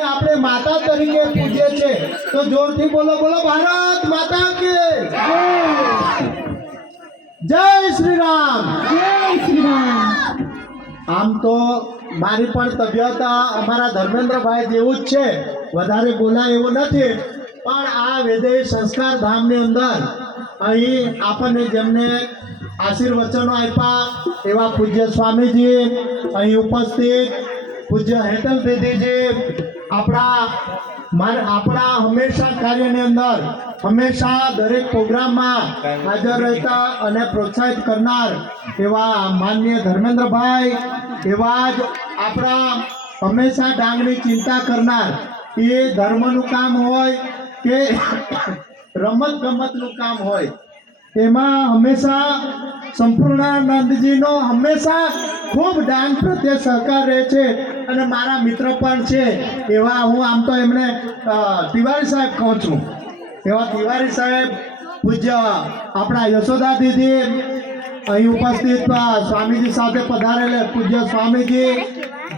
એને આપણે માતા તરીકે પૂજે છે તો જોરથી બોલો બોલો ભારત માતા કે જય શ્રી રામ જય શ્રી રામ। આમ તો મારી પણ તબિયત અમારા ધર્મેન્દ્રભાઈ જેવું જ છે, વધારે બોલાય એવું નથી, પણ આ વૈદિક સંસ્કાર ધામની અંદર અહીં આપણને જેમને આશીર્વચનો આપ્યા એવા પૂજ્ય સ્વામીજી અહીં ઉપસ્થિત, પૂજ્ય હેતલ દીદીજી આપણા હંમેશા કાર્યની અંદર હંમેશા દરેક પ્રોગ્રામમાં હાજર રહેતા અને પ્રોત્સાહિત કરનાર એવા માનનીય ધર્મેન્દ્રભાઈ, એવા જ આપણા હંમેશા ડાંગની ચિંતા કરનાર, એ ધર્મનું કામ હોય કે રમત ગમતનું કામ હોય એમાં હંમેશા સંપૂર્ણાનંદજીનો હંમેશા ખૂબ ડાંગ પ્રત્યે સહકાર રહે છે અને મારા મિત્ર પણ છે એવા હું આમ તો એમને તિવારી સાહેબ કહું છું, એવા તિવારી સાહેબ, પૂજ્ય આપણા યશોદા દીદી, અહીં ઉપસ્થિત સ્વામીજી સાથે પધારેલા પૂજ્ય સ્વામીજી,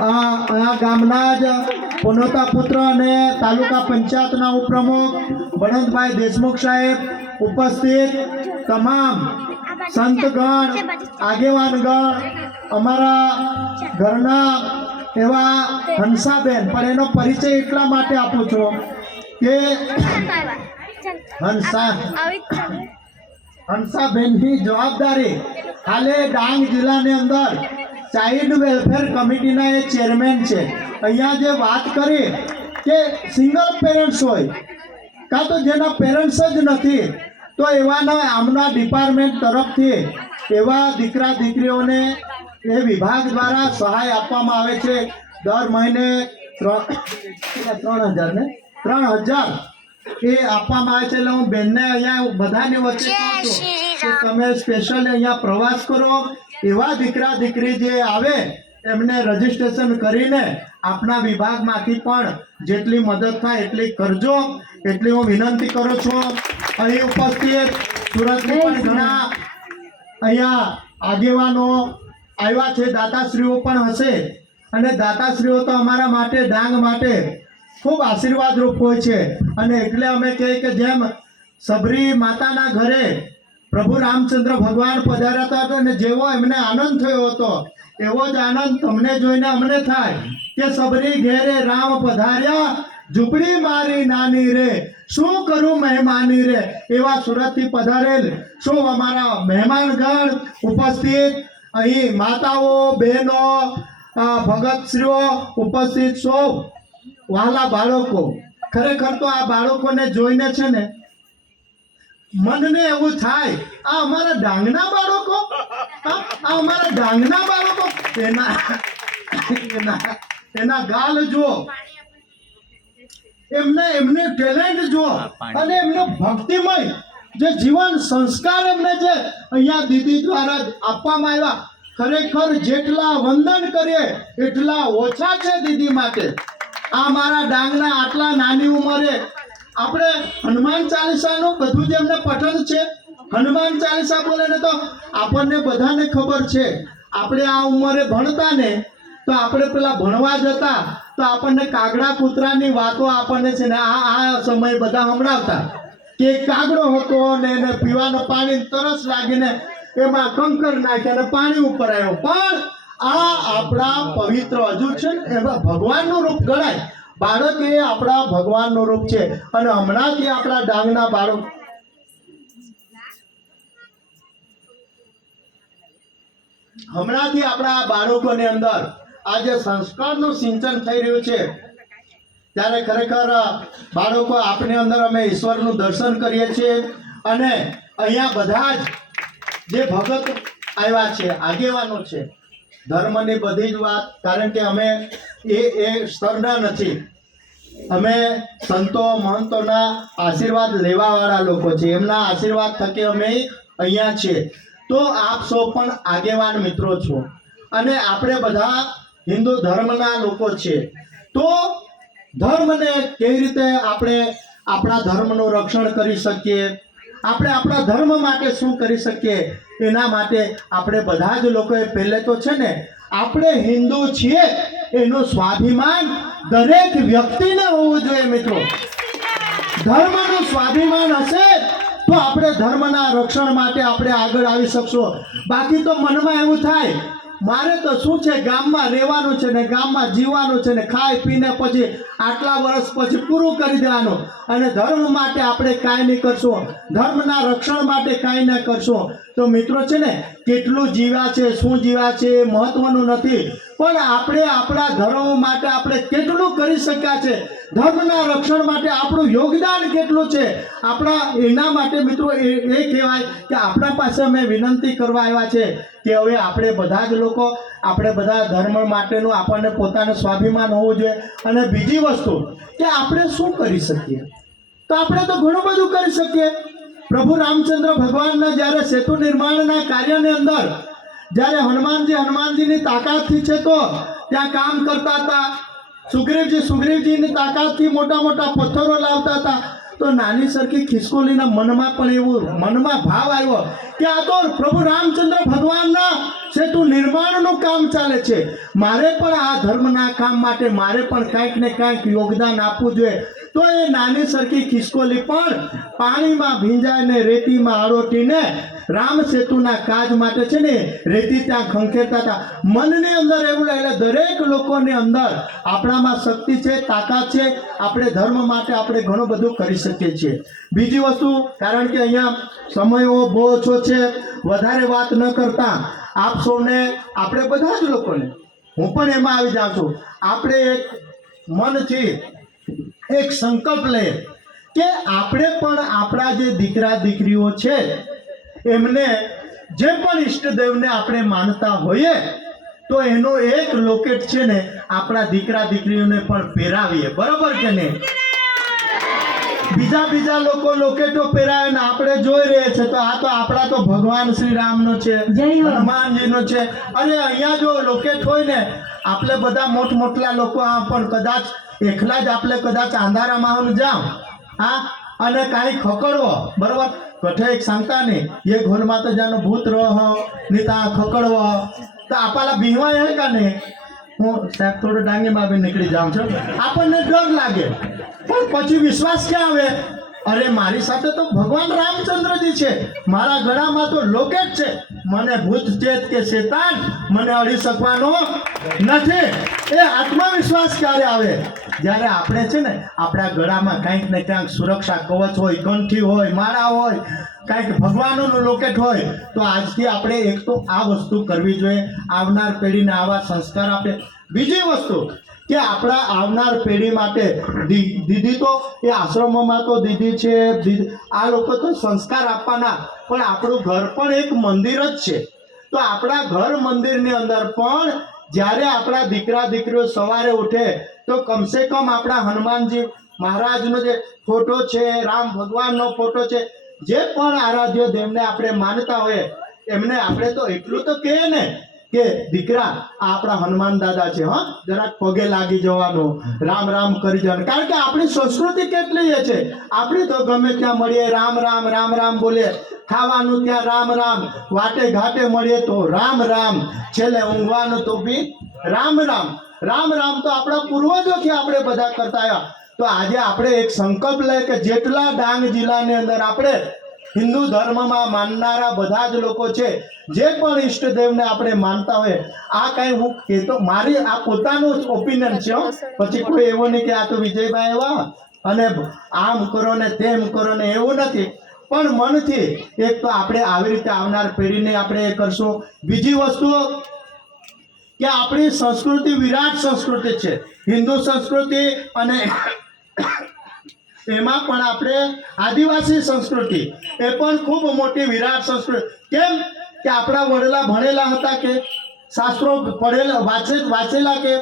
આ ગામના જ પુનોતા પુત્ર અને તાલુકા પંચાયતના ઉપપ્રમુખ બળવંતભાઈ દેશમુખ સાહેબ, ઉપસ્થિત તમામ સંતગણ, આગેવાનગણ, અમારા ઘરના એવા હંસાબેન, પણ એનો પરિચય એટલા માટે આપું છું કે હંસાબેનની જવાબદારી હાલે ડાંગ જિલ્લાની અંદર ચાઇલ્ડ વેલફેર કમિટીના એ ચેરમેન છે। અહીંયા જે વાત કરી કે સિંગલ પેરેન્ટ્સ હોય કાં તો જેના પેરેન્ટ્સ જ નથી તો એવાના આમના ડિપાર્ટમેન્ટ તરફથી એવા દીકરા દીકરીઓને એ વિભાગ દ્વારા સહાય આપવામાં આવે છે। દર મહિને 3,000 એ આપવામાં આવે છે। એટલે હું બેનને અહીંયા બધાની વચ્ચે કહું છું કે તમે સ્પેશિયલી અહીંયા પ્રવાસ કરો, એવા દીકરા દીકરી જે આવે એમને રજીસ્ટ્રેશન કરીને આપણા વિભાગમાંથી પણ જેટલી મદદ થાય એટલી કરજો, એટલી હું વિનંતી કરું છું। અહીં ઉપસ્થિત સુરતની પણ ઘણા અહીંયા આગેવાનો આવ્યા છે, દાતાશ્રીઓ પણ હશે, અને દાતાશ્રીઓ તો અમારા માટે ડાંગ માટે ખૂબ આશીર્વાદરૂપ હોય છે। અને એટલે અમે કહીએ કે જેમ સબરી માતાના ઘરે પ્રભુ રામચંદ્ર ભગવાન પધાર્યા હતા અને જેવો એમને આનંદ થયો હતો એવો જ આનંદ તમને જોઈને અમને થાય કે સબરી ઘેરે રામ પધાર્યા, ઝૂંપડી મારી નાની રે, શું કરું મહેમાની રે, એવા સુરતથી પધારેલ શું અમારા મહેમાનગણ ઉપસ્થિત, અહીં માતાઓ, બહેનો, ભગતશ્રીઓ ઉપસ્થિત, સૌ વહાલા બાળકો, ખરેખર તો આ બાળકોને જોઈને છે ને મનને એવું થાય આ અમારા ડાંગના બાળકો, આ અમારા ડાંગના બાળકો, એના ગાલ જુઓ, એમને ટેલેન્ટ જુઓ, અને એમનો ભક્તિમય જે જીવન સંસ્કાર એમને જે અહીંયા દીદી દ્વારા આપવામાં આવ્યા, ખરેખર જેટલા વંદન કરીએ એટલા ઓછા છે દીદી માટે। આ મારા ડાંગના આટલા નાની ઉંમરે આપણે હનુમાન ચાલીસાનું બધું જ એમને પઠન છે। હનુમાન ચાલીસા બોલે ને તો આપણને બધાને ખબર છે, આપણે આ ઉંમરે ભણતા ને તો આપણે પેલા ભણવા જતા તો આપણને કાગડા કૂતરાની વાતો આપણને છે ને આ સમય બધા સંભળાવતા કે કાગડો હતો ને એને પીવાનું પાણી તરસ લાગીને એમાં કંકર નાખે અને પાણી ઉપર આવ્યો, પણ આ આપણા પવિત્ર હજુ છે ને એમાં ભગવાનનું રૂપ ગણાય। બાળક એ આપણા ભગવાનનું રૂપ છે, અને હમણાંથી આપણા ડાંગના બાળક આપણા બાળકોની અંદર આ જે સંસ્કારનું સિંચન થઈ રહ્યું છે ત્યારે ખરેખર બાળકો આપની અંદર અમે ઈશ્વરનું દર્શન કરીએ છીએ। અને અહીંયા બધા જ જે ભગત આવ્યા છે, આગેવાનો છે, ધર્મની બધી જ વાત, કારણ કે અમે એ સ્તરના નથી, અમે સંતો મહંતોના આશીર્વાદ લેવાવાળા લોકો છે, એમના આશીર્વાદ થકી અમે અહીંયા છીએ। તો આપ સૌ પણ આગેવાન મિત્રો છો અને આપણે બધા હિન્દુ ધર્મના લોકો છીએ, તો ધર્મને કેવી રીતે આપણે આપણા ધર્મનું રક્ષણ કરી શકીએ, આપણે આપણા ધર્મ માટે શું કરી શકીએ, એના માટે આપણે બધા જ લોકોએ પહેલે તો છે ને આપણે હિન્દુ છીએ એનું સ્વાભિમાન દરેક વ્યક્તિને હોવું જોઈએ મિત્રો. ધર્મનું સ્વાભિમાન હશે તો આપણે ધર્મના રક્ષણ માટે આપણે આગળ આવી શકશું. બાકી તો મનમાં એવું થાય મારે તો શું છે, ગામમાં રહેવાનું છે ને ગામમાં જીવવાનું છે ને ખાઈ પીને પછી આટલા વર્ષ પછી પૂરું કરી દેવાનું અને ધર્મ માટે આપણે કાંઈ નહીં કરશું, ધર્મના રક્ષણ માટે કાંઈ ન કરશું. તો મિત્રો છે ને કેટલું જીવ્યા છે, શું જીવ્યા છે એ મહત્વનું નથી, પણ આપણે આપણા ધર્મ માટે આપણે કેટલું કરી શક્યા છે, ધર્મના રક્ષણ માટે આપણું યોગદાન કેટલું છે આપણા, એના માટે મિત્રો એ કહેવાય કે આપણા પાસે અમે વિનંતી કરવા આવ્યા છે કે હવે આપણે બધા જ લોકો આપણે બધા ધર્મ માટેનું આપણને પોતાનું સ્વાભિમાન હોવું જોઈએ. અને બીજી વસ્તુ કે આપણે શું કરી શકીએ, તો આપણે તો ઘણું બધું કરી શકીએ. પ્રભુ રામચંદ્ર ભગવાનના જ્યારે સેતુ નિર્માણના કાર્યની અંદર જ્યારે હનુમાનજીની તાકાતથી છે તો ત્યાં કામ કરતા હતા, સુગ્રીવજીની તાકાતથી મોટા મોટા પથ્થરો લાવતા હતા. તો નાની સરખી ખિસકોલીના મનમાં પણ એવું ભાવ આવ્યો કે આ તો પ્રભુ રામચંદ્ર ભગવાનના સેતુ નિર્માણનું કામ ચાલે છે, મારે પણ આ ધર્મના કામ માટે મારે પણ કાંઈક ને કાંઈક યોગદાન આપવું જોઈએ. તો એ નાની સરખી ખિસકોલી પણ પાણીમાં ભીંજાઈને રેતીમાં આરોટીને રામ સેતુના કાજ માટે છે ને રેતી ત્યાં ખંખેરતા હતા. મનની અંદર એવું લાગે દરેક લોકોની અંદર આપણામાં શક્તિ છે, તાકાત છે, આપણે ધર્મ માટે આપણે ઘણું બધું કરી શકીએ છીએ. બીજી વસ્તુ, કારણ કે અહીંયા સમયો બહુ ઓછો છે, વધારે વાત ન કરતા આપ સૌને આપણે બધા જ લોકોને હું પણ એમાં આવી જાઉં છું, આપણે એક મનથી એક સંકલ્પ લઈએ કે આપણે પણ આપણા જે દીકરા દીકરીઓ છે એમને જે પણ ઈષ્ટદેવને આપણે માનતા હોઈએ તો એનો એક લોકેટ છે ને આપણા દીકરા દીકરીઓને પણ પહેરાવીએ, બરોબર કે નહીં? બીજા લોકો લોકેટો પહેરાવે ને આપણે જોઈ રહ્યા છે તો આ તો આપણા તો ભગવાન શ્રી રામનો છે, હનુમાનજીનો છે. અને અહીંયા જો લોકેટ હોય ને આપણે બધા મોટલા લોકો પણ કદાચ એકલા જ આપણે કદાચ અંધારામાં જાઓ હા અને કાંઈ ખકડવો, બરોબર કઠે એક सांगता नहीं ये घोर माता जानो भूत रहो नीता खकड़વો તો આપણા બીહવાય હે કા નહીં? હું સાહેબ થોડો ડાંગીમાં બી નીકળી જાઉં છું, આપણને ડર લાગે પણ પછી વિશ્વાસ ક્યાં આવે? અરે મારી સાથે તો ભગવાન રામચંદ્રજી છે, મારા ગળામાં તો લોકેટ છે, મને ભૂત ચેત કે શેતાન મને અડી શકવાનો નથી. એ આત્મવિશ્વાસ ક્યારે આવે? જ્યારે આપણે છે ને આપણા ગળામાં કંઈક ને ક્યાંક સુરક્ષા કવચ હોય, કંઠી હોય, માળા હોય, કંઈક ભગવાનનું લોકેટ હોય. તો આજથી આપણે એક તો આ વસ્તુ કરવી જોઈએ, આવનાર પેઢીને આવા સંસ્કાર આપે. બીજી વસ્તુ કે આપણા આવનાર પેઢી માટે દીદી તો એ આશ્રમોમાં તો દીદી છે, આ લોકો તો સંસ્કાર આપવાના, પણ આપણું ઘર પણ એક મંદિર જ છે. તો આપણા ઘર મંદિરની અંદર પણ જ્યારે આપણા દીકરા દીકરીઓ સવારે ઉઠે તો કમસે કમ આપણા હનુમાનજી મહારાજનો જે ફોટો છે, રામ ભગવાનનો ફોટો છે, જે પણ આરાધ્ય દેવને આપણે માનતા હોય એમને આપણે તો એટલું તો કહીએ ને કે દીકરા આ આપણા હનુમાન દાદા છે, હા જરાક પગે લાગી જવાનું, રામ રામ કરી જવાનું. કારણ કે આપણી સંસ્કૃતિ કેટલી એ છે, આપણે તો ગમે ત્યાં મળીએ રામ રામ રામ રામ બોલીએ, ખાવાનું ત્યાં રામ રામ, વાટે ઘાટે મળીએ તો રામ રામ, છેલ્લે ઊંઘવાનું તો બી રામ રામ. રામ રામ તો આપણા પૂર્વજોથી આપણે બધા કરતા આવ્યા. તો આજે આપણે એક સંકલ્પ લઈએ કે જેટલા ડાંગ જિલ્લાની અંદર આપણે હિન્દુ ધર્મમાં માનનારા બધા જ લોકો છે, જે પણ ઈષ્ટદેવને આપણે માનતા હોય, આ કઈ હું કહેતો મારી આ પોતાનું ઓપિનિયન છે, પછી કોઈ એવો નહીં કે આ તો વિજયભાઈ એવા અને આમ કરો ને તેમ કરો ને, એવું નથી. પણ મનથી એક તો આપણે આવી રીતે આવનાર પેઢીને આપણે એ કરશું. બીજી વસ્તુ કે આપણી સંસ્કૃતિ વિરાટ સંસ્કૃતિ છે, હિન્દુ સંસ્કૃતિ, અને એમાં પણ આપણે આદિવાસી સંસ્કૃતિ એ પણ ખૂબ મોટી વિરાટ સંસ્કૃતિ. કેમ કે આપણા વડલા ભણેલા હતા કે શાસ્ત્રો પડેલા વાંચેલા કે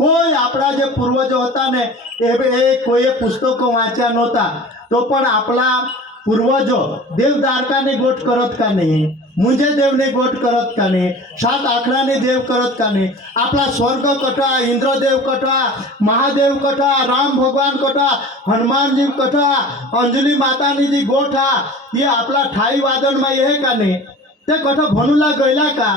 કોઈ આપણા જે પૂર્વજો હતા ને એ કોઈએ પુસ્તકો વાંચ્યા નહોતા, તો પણ આપણા પૂર્વજો દેવ દ્વારકાની ગોઠ કરત કા નહીં, મુંજે દેવની ગોઠ કરત કા નહીં, સાત આખડાની દેવ કરત કા નહીં, આપણા સ્વર્ગ કથા, ઇન્દ્રદેવ કથા, મહાદેવ કથા, રામ ભગવાન કથા, હનુમાનજી કથા, અંજલિ માતાની જે ગોઠા એ આપણા ઠાઈ વાદળમાં એ કા નહીં? તે કથા ભણુલા ગયેલા કા?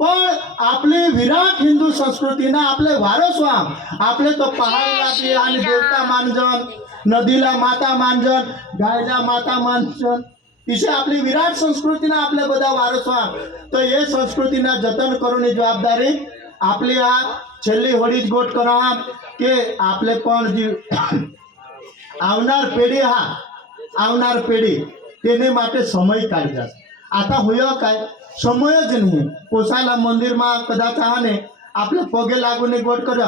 પણ આપણી વિરાટ હિન્દુ સંस्कृतीના આપણે વારસો આમ આપણે તો પહાડના અને દેવતા માનજન નદીલા માતા માનજન ગાયલા માતા માનજન વિશે આપણી વિરાટ સંસ્કૃતિના આપણે બધા વારસો આમ તો એ સંસ્કૃતિના જતન કરવાની જવાબદારી આપણી આ છેલ્લી હોળી જ ગોઠ કરવા કે આપણે પણ જે આવનાર પેઢી આવનાર પેઢી તેને માટે સમય કાઢી જશે आता होय काय समय જ નહીં પોસાલા મંદિરમાં કદાચ આને આપણે પગે લાગून गोट कर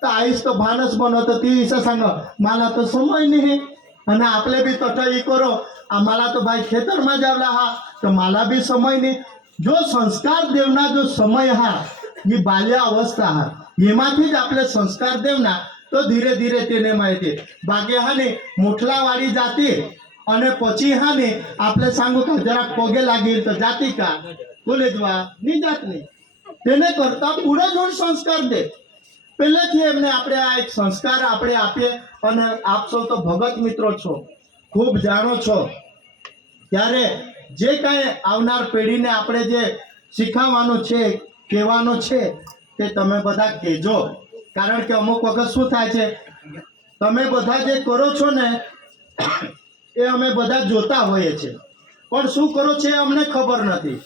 तर आईस तो भानच बनवत ती असं सांग मला तो समय नाही અને આપણે બી તઠા ઈ કરો आम्हाला तो भाई ખેતરમાં જાવલા हा તો मला बी समय नाही जो संस्कार देवना जो समय हा ये बाल्य अवस्था हा એમાંથી જ આપણે સંસ્કાર દેવના તો ધીરે ધીરે તેને માહિતી બાકી હાને મોઠલાવાળી જાતિ અને પછી હાને આપણે सांगू का जरा पगे लागेल तर जाती का કોલેજમાં ની જાત નહીં તેને કરતા પૂરો જોડ સંસ્કાર દે પહેલેથી એમને આપણે આ એક સંસ્કાર આપણે આપીએ અને આપ સૌ તો ભગત મિત્રો છો ખૂબ જાણો છો ત્યારે જે કાંઈ આવનાર પેઢીને આપણે જે શીખવવાનું છે કહેવાનું છે તે તમે બધા કહેજો કારણ કે અમુક વખત શું થાય છે તમે બધા જે કરો છો ને એ અમે બધા જોતા હોઈએ છીએ પણ શું કરો છે એ અમને ખબર નથી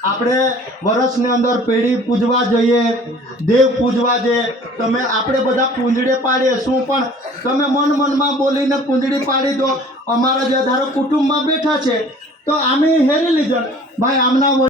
આપણે વર્ષની અંદર પેઢી પૂજવા જઈએ દેવ પૂજવા જઈએ તમે આપણે બધા પૂંજડે પાડીએ શું પણ તમે મનમાં બોલીને પૂંજડી પાડી દો અમારા જે ધારો કુટુંબમાં બેઠા છે તો આમે હેરી લીધો ભાઈ આમના